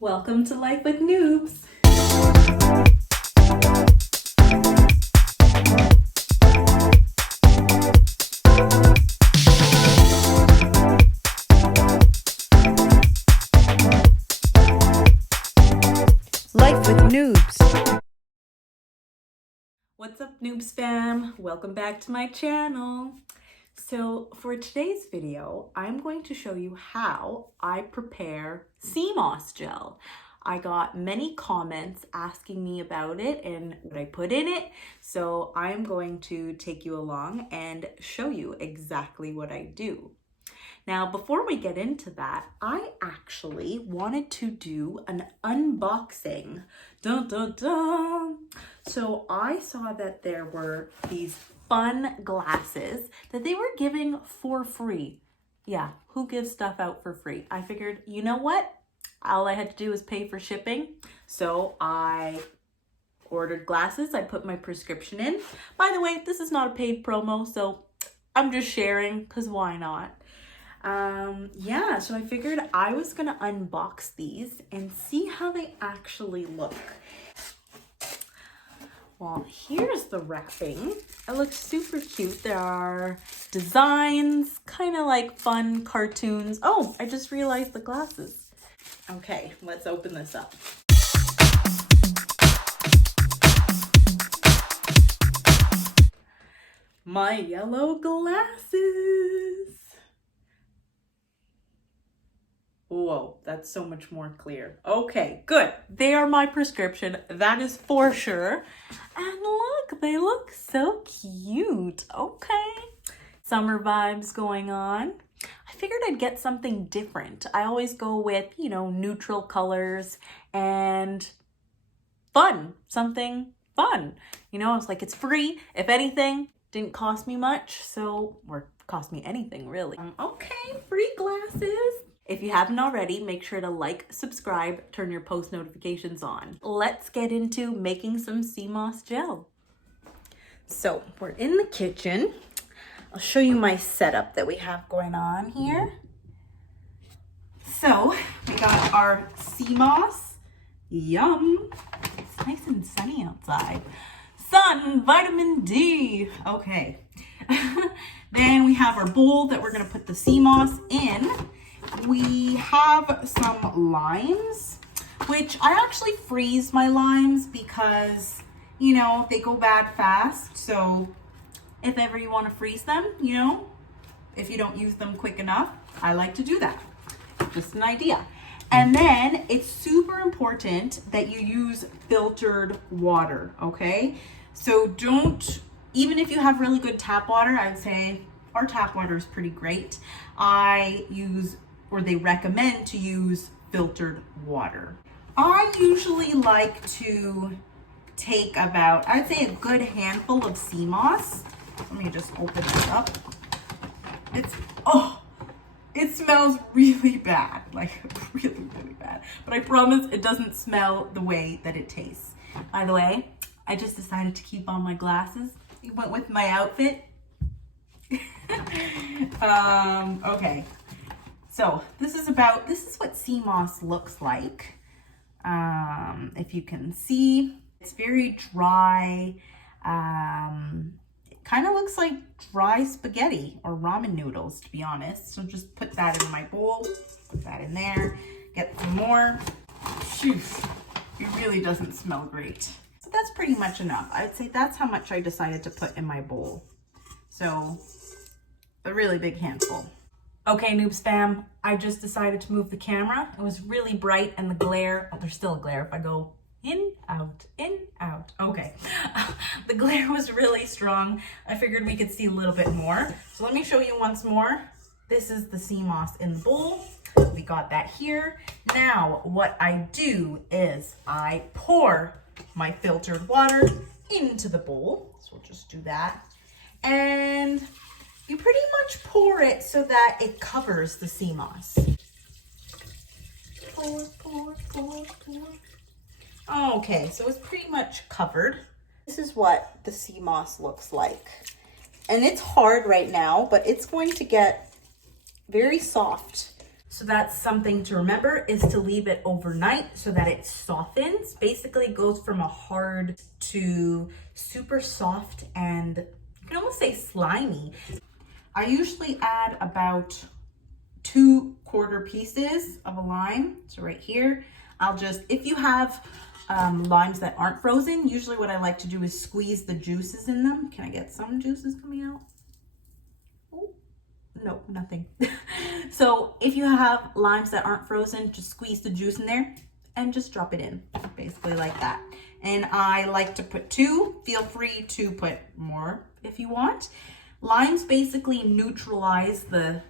Welcome to Life with Noobs. Life with Noobs. What's up, Nubs Fam? Welcome back to my channel. So for today's video, I'm going to show you how I prepare sea moss gel. I got many comments asking me about it and what I put in it. So I'm going to take you along and show you exactly what I do. Now, before we get into that, I actually wanted to do an unboxing. Dun, dun, dun. So I saw that there were these fun glasses that they were giving for free. Yeah, who gives stuff out for free? I figured, you know what? All I had to do was pay for shipping. So I ordered glasses. I put my prescription in. By the way, this is not a paid promo, so I'm just sharing because why not? Yeah, so I figured I was gonna unbox these and see how they actually look. Well, here's the wrapping. It looks super cute. There are designs, kind of like fun cartoons. Oh, I just realized the glasses. Okay, let's open this up. My yellow glasses. Whoa, that's so much more clear. Okay, good. They are my prescription. That is for sure. And look, they look so cute. Okay. Summer vibes going on. I figured I'd get something different. I always go with, neutral colors and fun. Something fun. I was like, it's free. If anything, didn't cost me much. Or cost me anything really. Okay, free glasses. If you haven't already, make sure to like, subscribe, turn your post notifications on. Let's get into making some sea moss gel. So we're in the kitchen. I'll show you my setup that we have going on here. So we got our sea moss. Yum. It's nice and sunny outside. Sun, vitamin D. Okay. Then we have our bowl that we're gonna put the sea moss in. We have some limes, which I actually freeze my limes because, they go bad fast. So if ever you want to freeze them, if you don't use them quick enough, I like to do that. Just an idea. And then it's super important that you use filtered water, okay? So even if you have really good tap water, I would say our tap water is pretty great. They recommend to use filtered water. I usually like to take I'd say a good handful of sea moss. Let me just open this up. It smells really bad, like really, really bad. But I promise it doesn't smell the way that it tastes. By the way, I just decided to keep on my glasses. It went with my outfit. Okay. So this is what sea moss looks like. If you can see, it's very dry. It kind of looks like dry spaghetti or ramen noodles, to be honest. So just put that in my bowl, put that in there, get some more. Phew, it really doesn't smell great. So that's pretty much enough. I'd say that's how much I decided to put in my bowl. So a really big handful. Okay, Noobs Fam, I just decided to move the camera. It was really bright and the glare, there's still a glare if I go in, out, in, out. Okay, the glare was really strong. I figured we could see a little bit more. So let me show you once more. This is the sea moss in the bowl. We got that here. Now, what I do is I pour my filtered water into the bowl. So we'll just do that. And you pretty much pour it so that it covers the sea moss. Pour, pour, pour, pour. Okay, so it's pretty much covered. This is what the sea moss looks like. And it's hard right now, but it's going to get very soft So that's something to remember, is to leave it overnight so that it softens. Basically it goes from a hard to super soft, and you can almost say slimy. I usually add about 2 quarter pieces of a lime. So right here, I'll just, if you have limes that aren't frozen, usually what I like to do is squeeze the juices in them. Can I get some juices coming out? Oh, no, nothing. So if you have limes that aren't frozen, just squeeze the juice in there and just drop it in, basically like that. And I like to put 2. Feel free to put more if you want. Limes basically neutralize the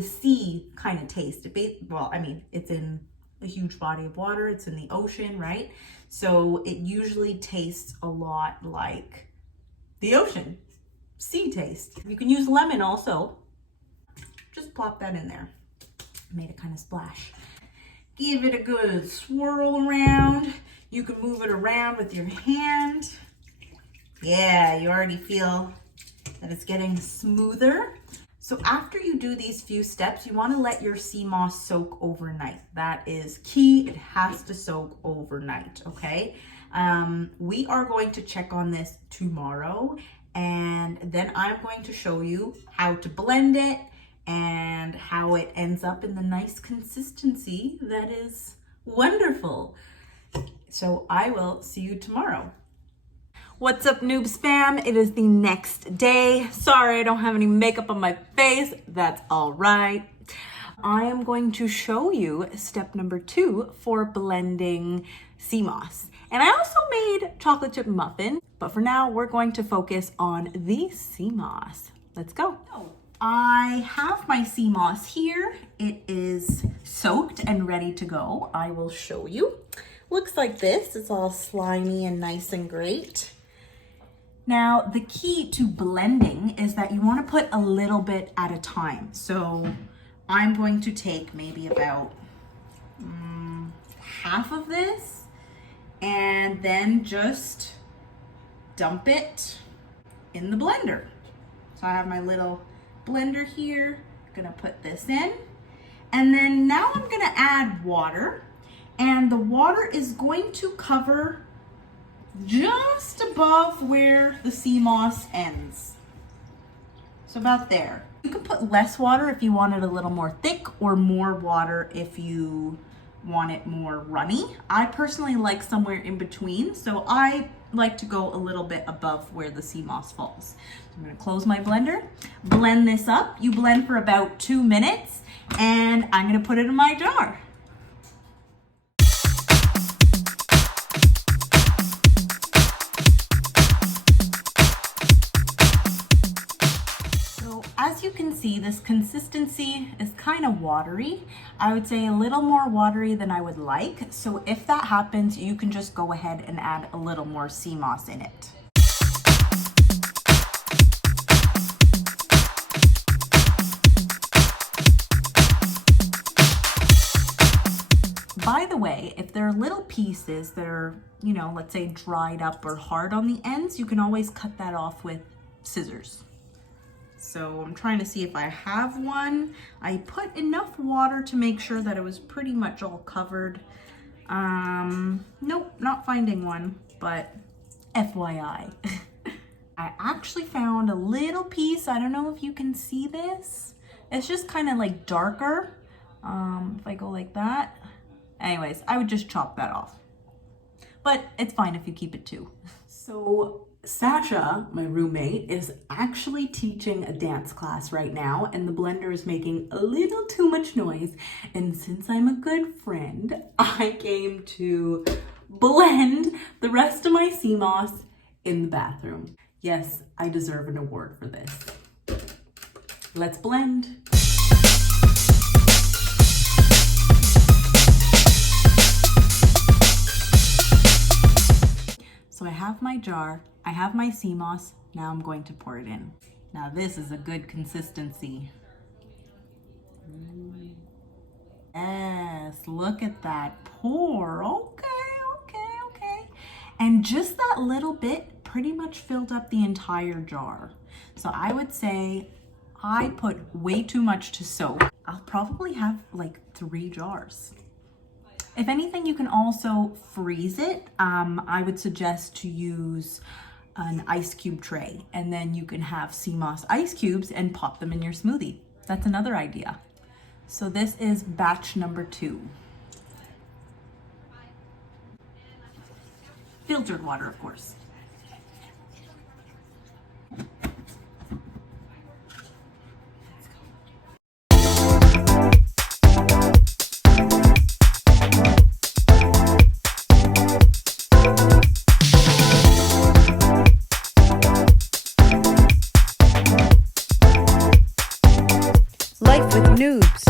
sea kind of taste. Well, I mean, it's in a huge body of water. It's in the ocean, right? So it usually tastes a lot like the ocean, sea taste. You can use lemon also. Just plop that in there. Made it kind of splash. Give it a good swirl around. You can move it around with your hand. Yeah, you already feel that it's getting smoother. So after you do these few steps, you want to let your sea moss soak overnight. That is key. It has to soak overnight, okay? We are going to check on this tomorrow, and then I'm going to show you how to blend it and how it ends up in the nice consistency that is wonderful. So I will see you tomorrow. What's up, Nubs Fam? It is the next day. Sorry, I don't have any makeup on my face. That's all right. I am going to show you step number 2 for blending sea moss. And I also made chocolate chip muffin, but for now we're going to focus on the sea moss. Let's go. I have my sea moss here. It is soaked and ready to go. I will show you. Looks like this. It's all slimy and nice and great. Now, the key to blending is that you want to put a little bit at a time. So I'm going to take maybe about half of this and then just dump it in the blender. So I have my little blender here. I'm gonna put this in. And then now I'm gonna add water, and the water is going to cover just above where the sea moss ends. So about there. You can put less water if you want it a little more thick, or more water if you want it more runny. I personally like somewhere in between, so I like to go a little bit above where the sea moss falls. So I'm gonna close my blender, blend this up. You blend for about 2 minutes, and I'm gonna put it in my jar. As you can see, this consistency is kind of watery. I would say a little more watery than I would like. So if that happens, you can just go ahead and add a little more sea moss in it. By the way, if there are little pieces that are, let's say dried up or hard on the ends, you can always cut that off with scissors. So I'm trying to see if I have one. I put enough water to make sure that it was pretty much all covered. Nope, not finding one, but FYI. I actually found a little piece. I don't know if you can see this. It's just kind of like darker. If I go like that. Anyways, I would just chop that off. But it's fine if you keep it too. So Sasha, my roommate, is actually teaching a dance class right now, and the blender is making a little too much noise. And since I'm a good friend, I came to blend the rest of my sea moss in the bathroom. Yes, I deserve an award for this. Let's blend. So I have my jar, I have my sea moss, now I'm going to pour it in. Now this is a good consistency. Yes, look at that pour. Okay. And just that little bit pretty much filled up the entire jar. So I would say I put way too much to soak. I'll probably have like 3 jars. If anything, you can also freeze it. I would suggest to use an ice cube tray, and then you can have sea moss ice cubes and pop them in your smoothie. That's another idea. So this is batch number 2. Filtered water, of course. Life with Nubs.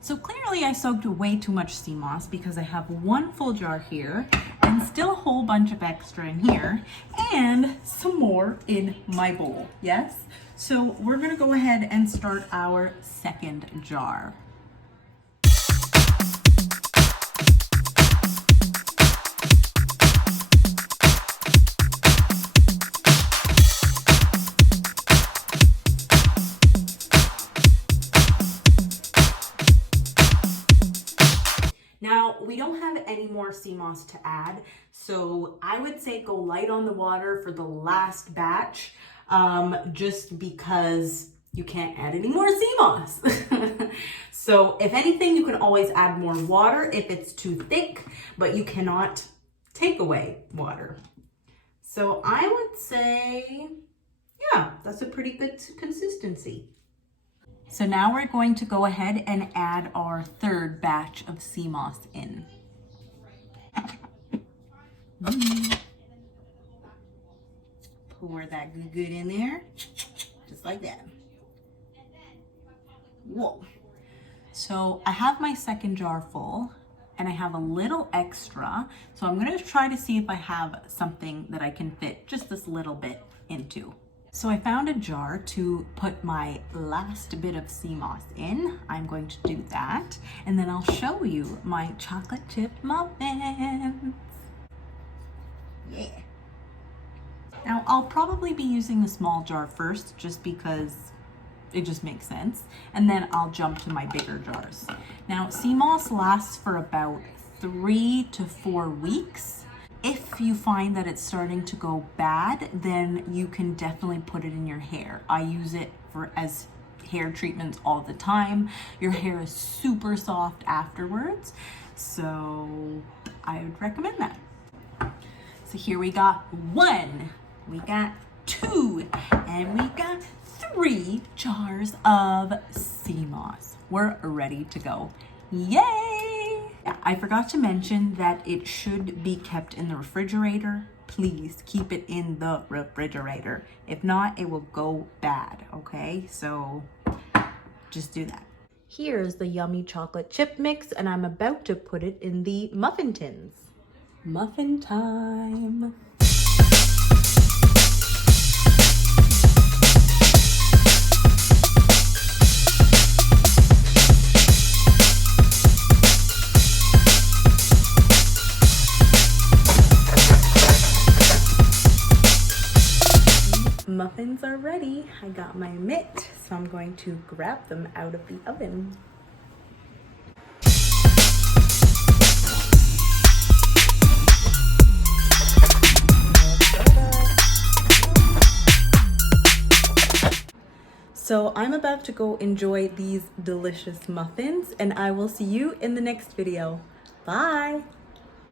So clearly I soaked way too much sea moss because I have 1 full jar here and still a whole bunch of extra in here and some more in my bowl, yes? So we're gonna go ahead and start our second jar. Now, we don't have any more sea moss to add, so I would say go light on the water for the last batch, just because you can't add any more sea moss. So if anything, you can always add more water if it's too thick, but you cannot take away water. So I would say, yeah, that's a pretty good consistency. So now we're going to go ahead and add our third batch of sea moss in. Pour that good in there, just like that. Whoa. So I have my second jar full and I have a little extra. So I'm gonna try to see if I have something that I can fit just this little bit into. So I found a jar to put my last bit of sea moss in. I'm going to do that, and then I'll show you my chocolate chip muffins. Yeah. Now I'll probably be using the small jar first just because it just makes sense, and then I'll jump to my bigger jars. Now sea moss lasts for about 3 to 4 weeks. If you find that it's starting to go bad, then you can definitely put it in your hair. I use it as hair treatments all the time. Your hair is super soft afterwards, so I would recommend that. So here we got 1, we got 2, and we got 3 jars of sea moss. We're ready to go. Yay! I forgot to mention that it should be kept in the refrigerator. Please keep it in the refrigerator. If not, it will go bad, okay? So just do that. Here's the yummy chocolate chip mix, and I'm about to put it in the muffin tins. Muffin time. Muffins are ready. I got my mitt, so I'm going to grab them out of the oven. So I'm about to go enjoy these delicious muffins, and I will see you in the next video. Bye!